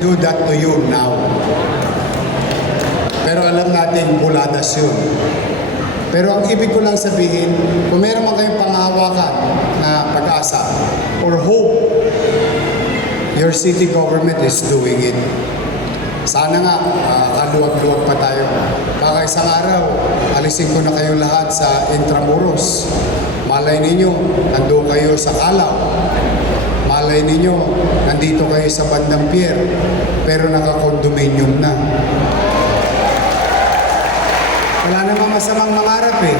Do that to you now. Pero alam natin, buladas yun. Pero ang ibig ko lang sabihin, kung meron man kayong panghawakan na pag-asa or hope, your city government is doing it. Sana nga, kaluwag-luwag pa tayo. Baka isang araw, alisin ko na kayo lahat sa Intramuros. Malay ninyo, nandun kayo sa Calao. Malay ninyo, nandito kayo sa Bandang Pier, pero naka-condominium na. Wala namang masamang mangarap eh.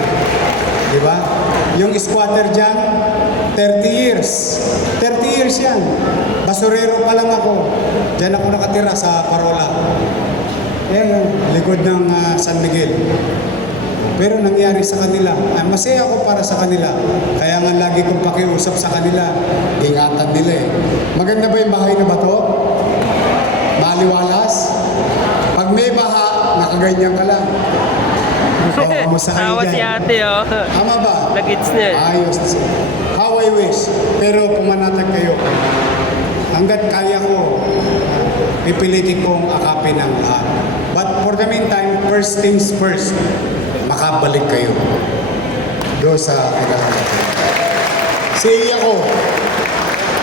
Di ba? Yung squatter dyan, 30 years. 30 years yan. Basurero pa lang ako. Diyan ako nakatira sa Parola. Yan, likod ng San Miguel. Pero nangyari sa kanila, masaya ako para sa kanila. Kaya nga lagi kong pakiusap sa kanila, ingatan nila eh. Maganda ba yung bahay na bato? Maliwalas? Pag may baha, nakaganyan ka lang. Kamusta kayo Tawa si ate, oh. Tama ba? Nag-gets niya. Ayos. How I wish. Pero pumanatag kayo. Hanggat kaya ko, pipilitin kong akapin ang lahat. But for the meantime, first things first, makabalik kayo doon sa kailangan natin. Si Iako,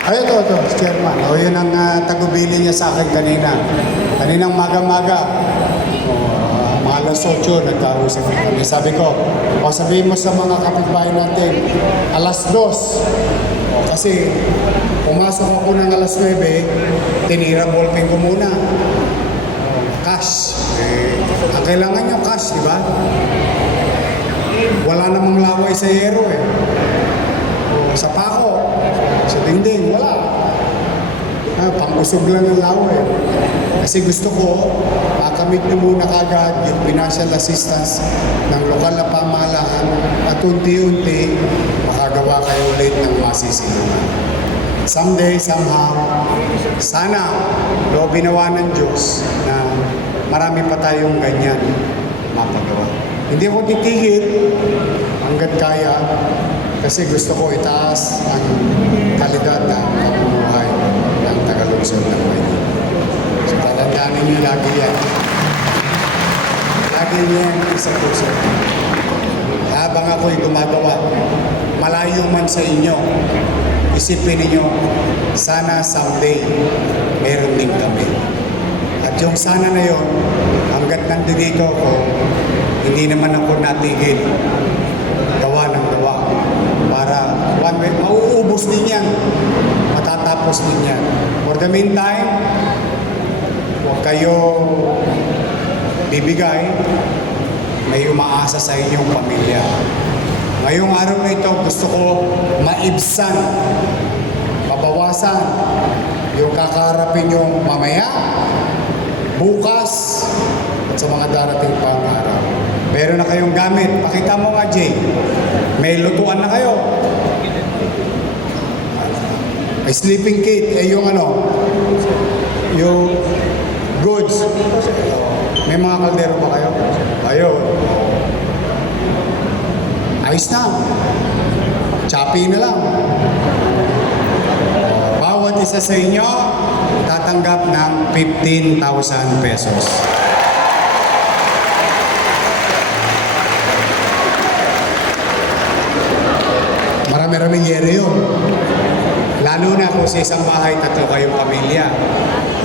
ay ito, chairman. O yun ang tagubili niya sa akin kanina. Kaninang maga-maga, mga alas 8, nagkausap kami. Sabi ko, sabihin mo sa mga kapitbahay natin, alas 2. Kasi pumasok ako ng alas 9, tinira ballpen ko muna. Cash. Ang kailangan nyo cash, di ba? Wala namang laway sa yero eh. Sa pako, sa dingding, wala. Pang-usog lang ng laway. Kasi gusto ko, makamit nyo muna kagad yung financial assistance ng lokal na pamahalaan at unti-unti makagawa kayo ulit ng masisilungan. Someday, somehow, sana loobin nawa ng Diyos na marami pa tayong ganyan mapagawa. Hindi ako titigil hanggat kaya kasi gusto ko itaas ang kalidad ng pamumuhay ng Tagalungsod ng Maynila. So tatandaan ninyo lagi yan. Lagi yan sa puso. Habang ako'y gumagawa, malayo man sa inyo, isipin ninyo, sana someday meron din kami. At yung sana na yun, hanggat nandito ako, hindi naman ako natigil gawa ng gawa. Para one way, mauubos din yan. Matatapos din yan. For the meantime, huwag kayo bibigay, may umaasa sa inyong pamilya. Ngayong araw na ito, gusto ko maibsan, mabawasan yung kakaharapin yung mamaya, bukas, at sa mga darating pang araw. Meron na kayong gamit. Pakita mo nga, Jay. May lutuan na kayo. May sleeping kit. Yung yung goods. May mga kaldero ba kayo? Ayun. Ayos na. Choppy na lang. isa sa inyo tatanggap ng 15,000 pesos. Marami-raming yero yun. Lalo na kung sa isang bahay, tatlo kayong pamilya.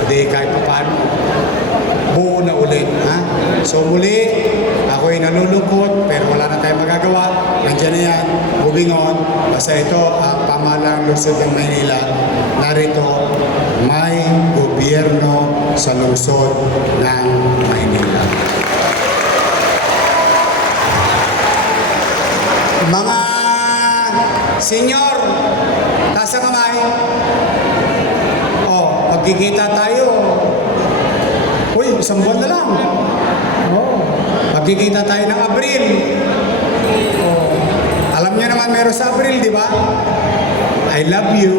O di kahit pa paano, buo na ulit. Ha? So muli, ako'y nalulungkot, pero wala na tayong magagawa. Nandiyan na yan, moving on. Basta ito, ang pamahalang lungsod ng Maynila, narito, may gobyerno sa lungsod ng Maynila. Mga senyor, taas ang kamay. Oh, magkikita tayo. Uy, isang buwan na lang. Oh, magkikita tayo ng Abril. Oh, alam niyo naman meron sa Abril, di ba? I love you.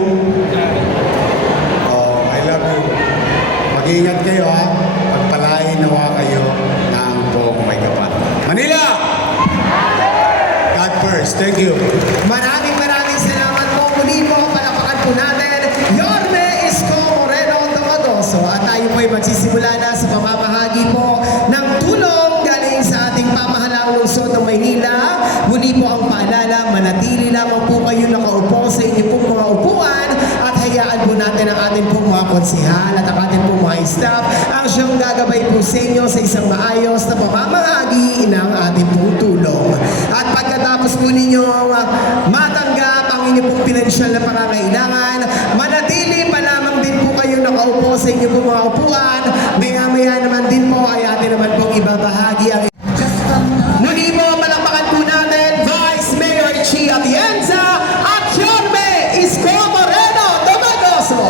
Oh, I love you. Mag-iingat kayo, ha? Pagpalain nawa kayo ng buong may kapal. Manila! God first. Thank you. Maraming salamat po. Muli po, palapakan po natin, Yorme Isko Moreno Domagoso. At tayo po ay magsisimula na sa pamamahagi po ng tulong galing sa ating pamahalang lungsod ng Maynila. Muli po ang paalala, manatili lamang po kayo nakaupo sa inyo pong mga upuan at hayaan po natin ang ating pong mga konsihal at ang ating pong mga staff ang siyang gagabay po sa inyo sa isang maayos na pamamahagi ng ating pong tulong. At pagkatapos po ninyo matanggap ang inyong pong pinansyal na pangangailangan, manatili pa lamang din po kayo nakaupo sa inyong pong mga upuan. Maya-maya naman din po ay atin naman pong ibabahagi ang muli po, palakpakan po natin, Vice Mayor Chi Atienza at Yorme Isko Moreno Domagoso.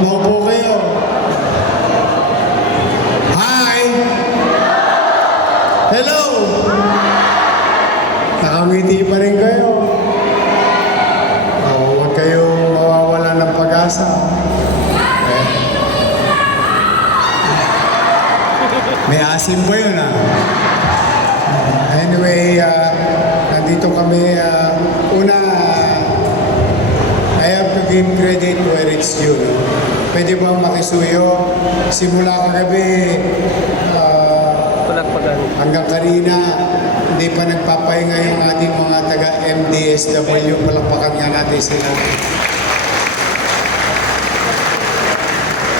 Maupo kayo. Hi! Hello! Nakangiti pa rin kayo. Huwag kayong mawawala ng pag-asa. Eh. May asim pa yun, ha? Anyway, nandito kami. Una, I have to give credit where it's due. No? Pwede bang makisuyo? Simula kagabi, hanggang kanina, hindi pa nagpapahinga yung ating mga taga-MDSW. Palakpakan nga natin sila.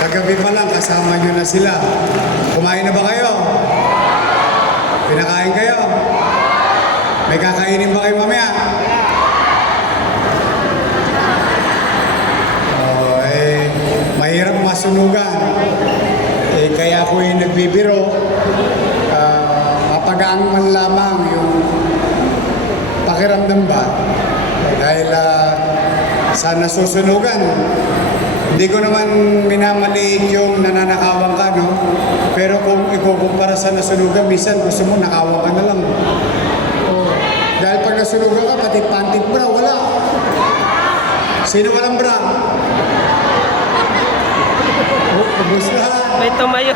Kagabi pa lang, kasama nyo na sila. Kumain na ba kayo? Pinakain kayo? May kakainin ba kayo mamaya? Mahirap masunugan. Kaya ako yung nagbibiro. Mapagaan man lamang yung pakiramdam ba. Dahil sa nasusunugan, hindi ko naman minamaliit yung nananakawan ka, no? Pero kung ikukumpara sa nasunugan, minsan gusto mo nakawan ka na lang. Dahil pag nasunugan ka, pati pantit bra, wala. Sino walang bra? Ubus na. May tumayo.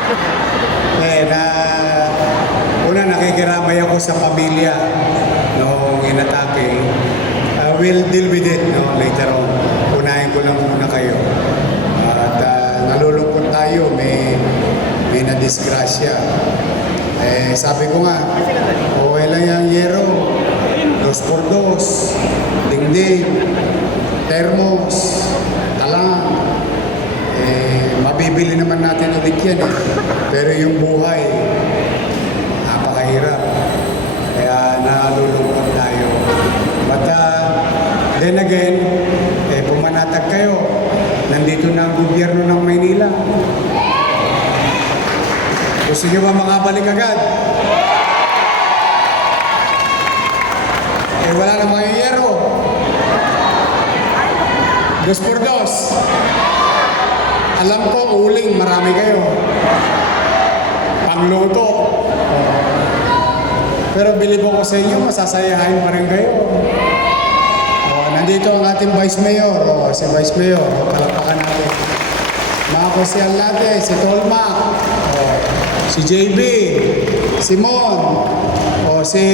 Una nakikiramay ako sa pamilya noong inatake. We'll deal with it later on. Unahin ko lang muna kayo. At nalulungkot tayo, may nadisgrasya. Sabi ko nga, okay lang yung yero. 2x2, dingding, termos, talang. Mabibili naman natin ulit yan. Pero yung buhay, napakahirap. Kaya nalulungkot tayo. But then again, pumanatag kayo. Nandito na ang gobyerno ng Maynila. Gusto nyo ba makabalik agad? Wala na mga yero. 2x2. Alam ko, uling, marami kayo. Pangluto. Pero bilib ko sa inyo, masasayahin pa rin kayo. Nandito ang ating Vice Mayor. Si Vice Mayor, palakpakan natin. Mga konsyal natin, si Tolma. si JB, si Mon, o si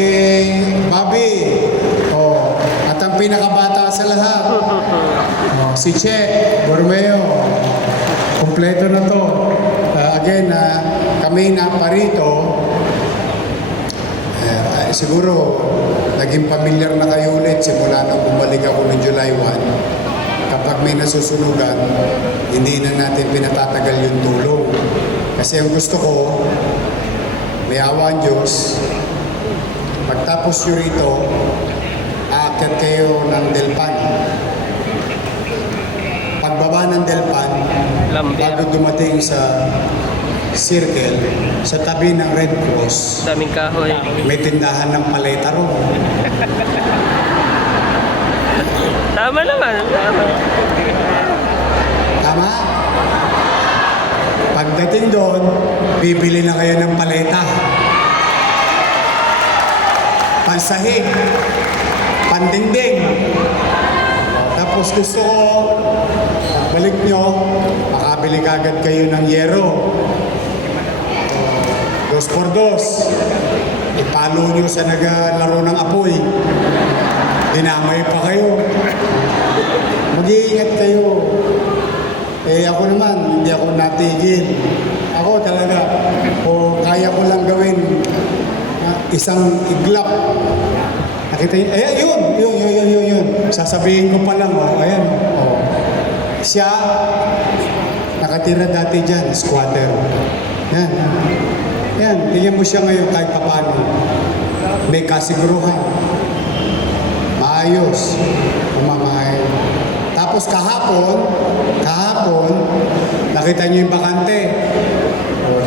Bobby, o at ang pinakabata sa lahat, o, si Che, Bormeo, kompleto na to. Again, kami na parito, siguro naging pamilyar na kayo ulit simula nang bumalik ako noong July 1. Kapag may nasusunugan, hindi na natin pinatatagal yung tulong. Kasi ang gusto ko, may awa ang Diyos, pagtapos nyo rito, aakyat kayo ng Delpan. Pagbaba ng Delpan, bago dumating sa circle, sa tabi ng Red Cross, Daming kahoy. may tindahan ng paleta ron. Tama naman. Tama. Tama? Pagdating doon, bibili na kayo ng paleta. Pansahig. Pandingding. Tapos gusto ko, balik nyo, makabili kagad kayo ng yero. 2x2. Ipalo nyo sa naglaro ng apoy. Dinamay pa kayo. Mag-iingat kayo. Ako naman, hindi ako natigil. Ako talaga, kaya ko lang gawin isang iglap. Nakita niyo, yun. Sasabihin ko pa lang, ayan. Siya, nakatira dati dyan, squatter. Yan, tingnan mo siya ngayon kahit paano. May kasiguruhan. Maayos. Umamay. Tapos kahapon, nakita niyo yung bakante.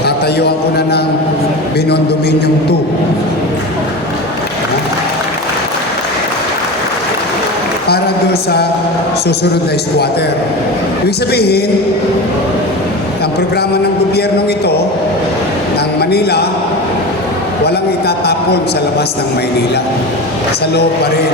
Tatayuan ko na ng Binondominium 2. Para doon sa susunod na squatter. Ibig sabihin, ang programa ng gobyernong ito, ng Manila, walang itatapon sa labas ng Maynila. Sa loob pa rin